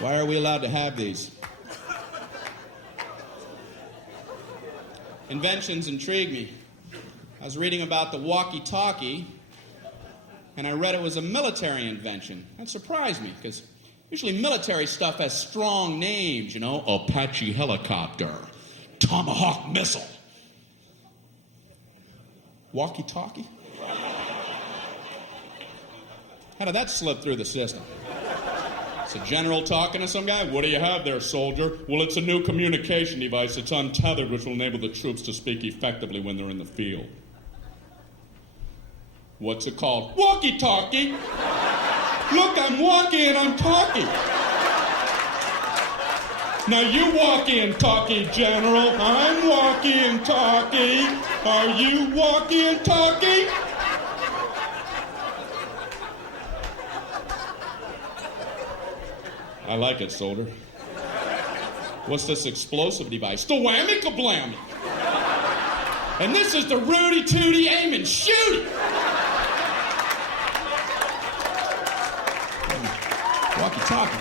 Why are we allowed to have these? Inventions intrigue me. I was reading about the walkie-talkie, and I read it was a military invention. That surprised me, because usually military stuff has strong names, you know, Apache helicopter, Tomahawk missile. Walkie-talkie? How did that slip through the system? It's a general talking to some guy. What do you have there, soldier? Well, it's a new communication device. It's untethered, which will enable the troops to speak effectively when they're in the field. What's it called? Walkie-talkie. Look, I'm walkie and I'm talking. Now you walkie and talkie, General. I'm walkie and talkie. Are you walkie and talkie? I like it, soldier. What's this explosive device? The whammy kablammy. And this is the Rudy Tooty aim and shoot. Walkie-talkie.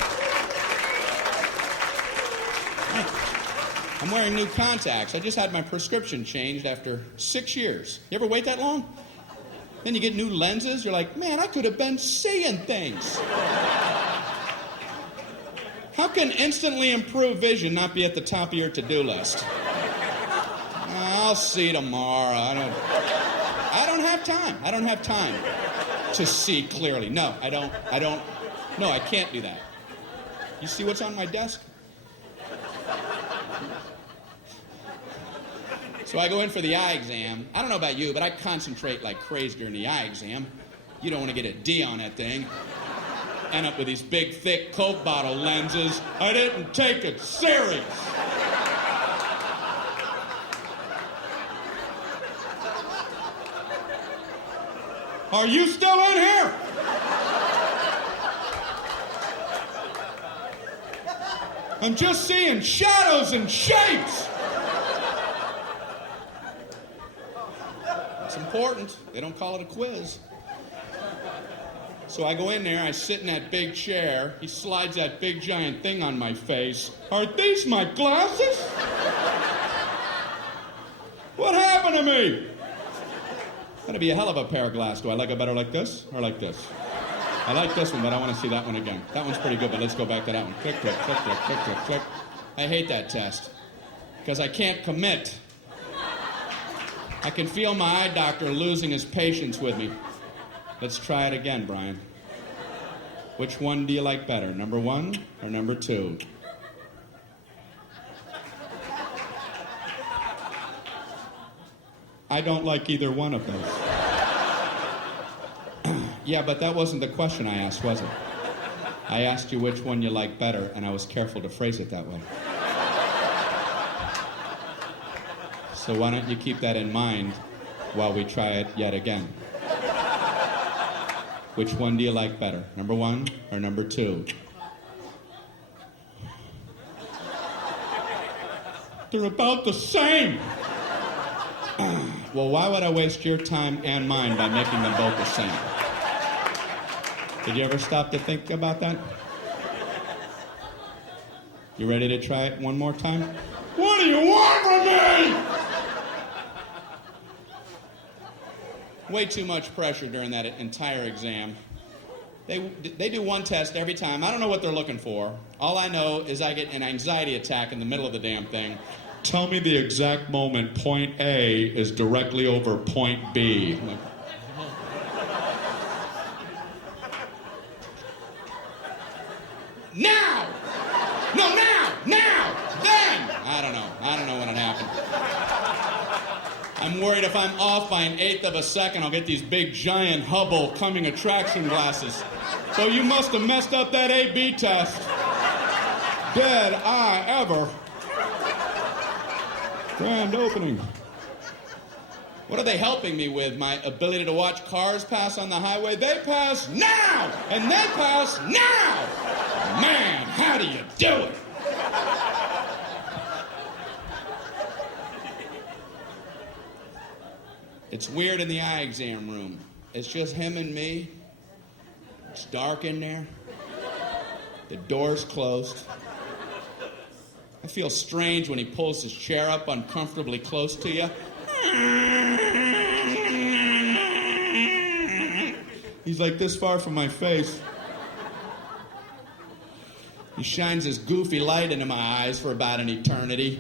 I'm wearing new contacts. I just had my prescription changed after 6 years. You ever wait that long? Then you get new lenses. You're like, man, I could have been seeing things. How can instantly improved vision not be at the top of your to-do list? I'll see tomorrow. I don't have time. I don't have time to see clearly. No, I don't. No, I can't do that. You see what's on my desk? So I go in for the eye exam. I don't know about you, but I concentrate like crazy during the eye exam. You don't want to get a D on that thing. End up with these big, thick Coke bottle lenses. I didn't take it serious. Are you still in here? I'm just seeing shadows and shapes. It's important. They don't call it a quiz. So I go in there, I sit in that big chair, he slides that big giant thing on my face. Are these my glasses? What happened to me? That'd be a hell of a pair of glasses. Do I like it better like this or like this? I like this one, but I want to see that one again. That one's pretty good, but let's go back to that one. Click, click, click, click, click, click, click. I hate that test because I can't commit. I can feel my eye doctor losing his patience with me. Let's try it again, Brian. Which one do you like better, number 1 or number 2? I don't like either one of those. Yeah, but that wasn't the question I asked, was it? I asked you which one you like better, and I was careful to phrase it that way. So why don't you keep that in mind while we try it yet again? Which one do you like better, number 1 or number 2? They're about the same. Well, why would I waste your time and mine by making them both the same? Did you ever stop to think about that? You ready to try it one more time? What do you want from me? Way too much pressure during that entire exam. They do one test every time. I don't know what they're looking for. All I know is I get an anxiety attack in the middle of the damn thing. Tell me the exact moment point A is directly over point B. I'm like, now! No, now! Now! Then! I don't know when it happened. I'm worried if I'm off by 1/8 of a second, I'll get these big, giant Hubble coming attraction glasses. So you must have messed up that A-B test. Did I ever? Grand opening. What are they helping me with? My ability to watch cars pass on the highway? They pass now! And they pass now! Man, how do you do it? It's weird in the eye exam room. It's just him and me. It's dark in there. The door's closed. I feel strange when he pulls his chair up uncomfortably close to you. He's like this far from my face. He shines his goofy light into my eyes for about an eternity.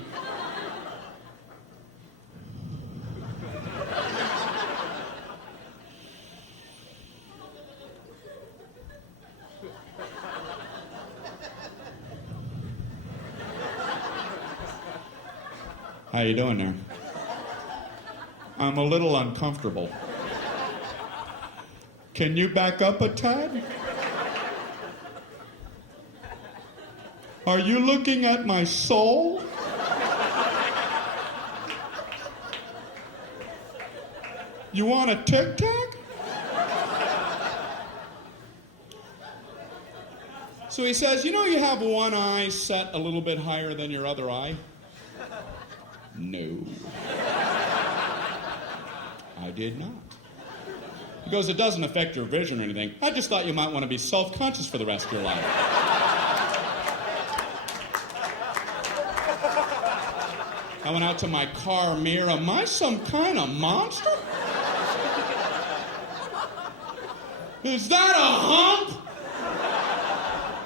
How you doing there? I'm a little uncomfortable. Can you back up a tad? Are you looking at my soul? You want a Tic Tac? So he says, you know you have one eye set a little bit higher than your other eye? No. I did not. He goes, it doesn't affect your vision or anything. I just thought you might want to be self-conscious for the rest of your life. I went out to my car mirror. Am I some kind of monster? Is that a hump?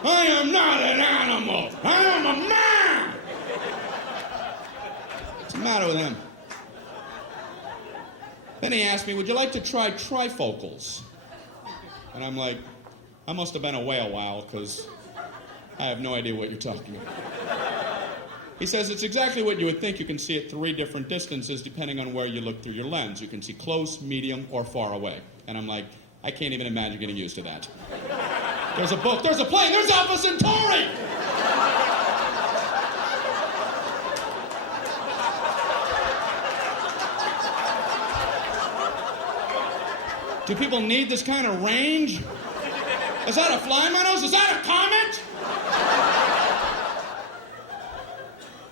I am not an animal. I am a man. What's the matter with him? Then he asked me, would you like to try trifocals? And I'm like, I must have been away a while because I have no idea what you're talking about. He says it's exactly what you would think. You can see at 3 different distances depending on where you look through your lens. You can see close, medium, or far away. And I'm like, I can't even imagine getting used to that. There's a book, there's a plane, there's Alpha Centauri! Do people need this kind of range? Is that a fly, Manos? Is that a comet?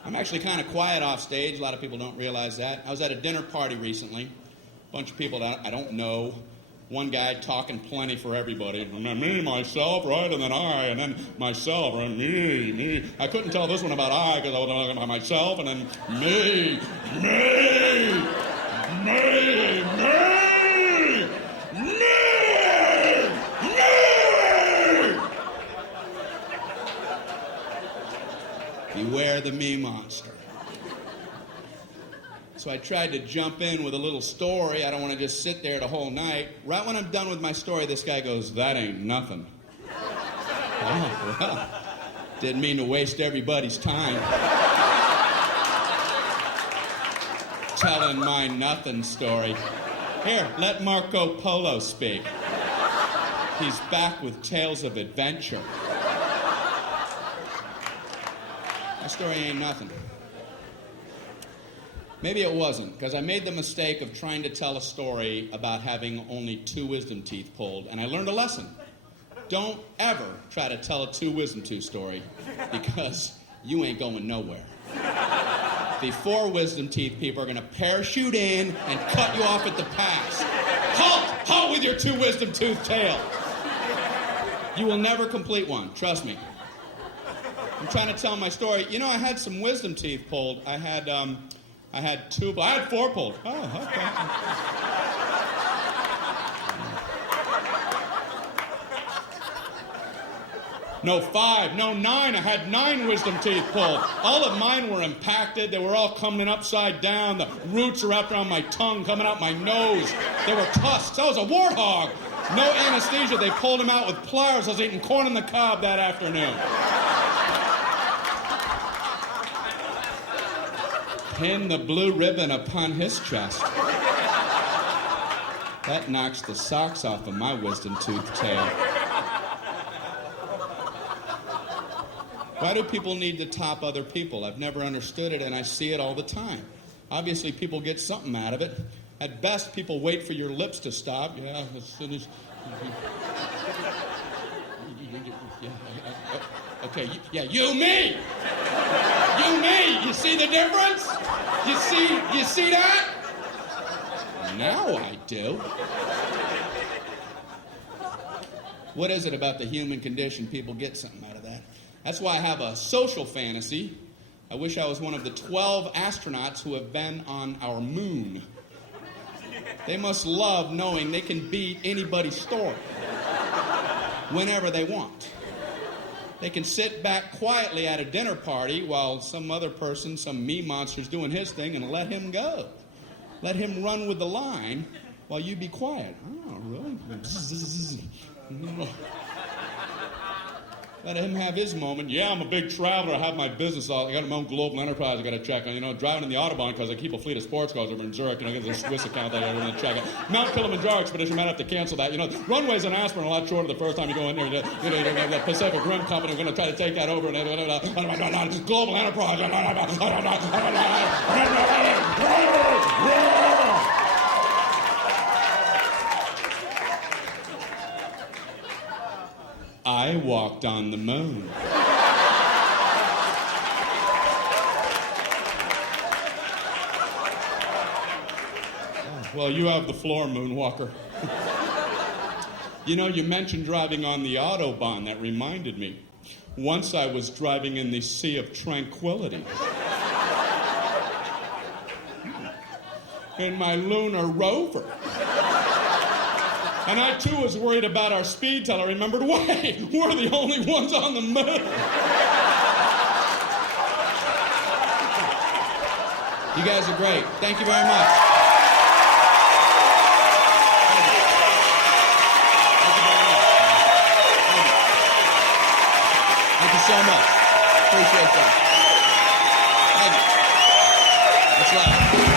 I'm actually kind of quiet off stage. A lot of people don't realize that. I was at a dinner party recently. A bunch of people that I don't know. One guy talking plenty for everybody. And then me, myself, right? And then I, and then myself, and me. I couldn't tell this one about I because I was talking about myself, and then me. Beware the me monster. So I tried to jump in with a little story. I don't want to just sit there the whole night. Right when I'm done with my story, this guy goes, that ain't nothing. Oh, well, didn't mean to waste everybody's time. Telling my nothing story. Here, let Marco Polo speak. He's back with tales of adventure. My story ain't nothing. Maybe it wasn't, because I made the mistake of trying to tell a story about having only 2 wisdom teeth pulled, and I learned a lesson. Don't ever try to tell a 2 wisdom tooth story, because you ain't going nowhere. The 4 wisdom teeth people are going to parachute in and cut you off at the pass. Halt! Halt with your 2 wisdom tooth tail. You will never complete one, trust me. I'm trying to tell my story. You know, I had some wisdom teeth pulled. I had 4 pulled. Oh, okay. No 5, no 9. I had 9 wisdom teeth pulled. All of mine were impacted. They were all coming upside down. The roots are wrapped around my tongue, coming out my nose. They were tusks. I was a warthog. No anesthesia. They pulled him out with pliers. I was eating corn on the cob that afternoon. Pin the blue ribbon upon his chest. That knocks the socks off of my wisdom tooth tail. Why do people need to top other people? I've never understood it, and I see it all the time. Obviously, people get something out of it. At best, people wait for your lips to stop. Yeah, as soon as... Okay, you, me! You, me! You see the difference? You see that? Now I do. What is it about the human condition? People get something out of that. That's why I have a social fantasy. I wish I was one of the 12 astronauts who have been on our moon. They must love knowing they can beat anybody's story whenever they want. They can sit back quietly at a dinner party while some other person, some me monster's doing his thing, and let him go. Let him run with the line while you be quiet. Oh, really? Let him have his moment. Yeah, I'm a big traveler. I have my business. I got my own global enterprise I got to check on. Driving in the Autobahn because I keep a fleet of sports cars over in Zurich. I got a Swiss account that I got to check out. Mount Kilimanjaro expedition, might have to cancel that. Runways in Aspen are a lot shorter the first time you go in there. The Pacific Rim Company, we're going to try to take that over. Global enterprise. I walked on the moon. Well, you have the floor, Moonwalker. You mentioned driving on the Autobahn. That reminded me. Once I was driving in the Sea of Tranquility. In my lunar rover. And I, too, was worried about our speed till I remembered, wait, we're the only ones on the moon. You guys are great. Thank you very much. Thank you so much. Appreciate that. Thank you. That's right.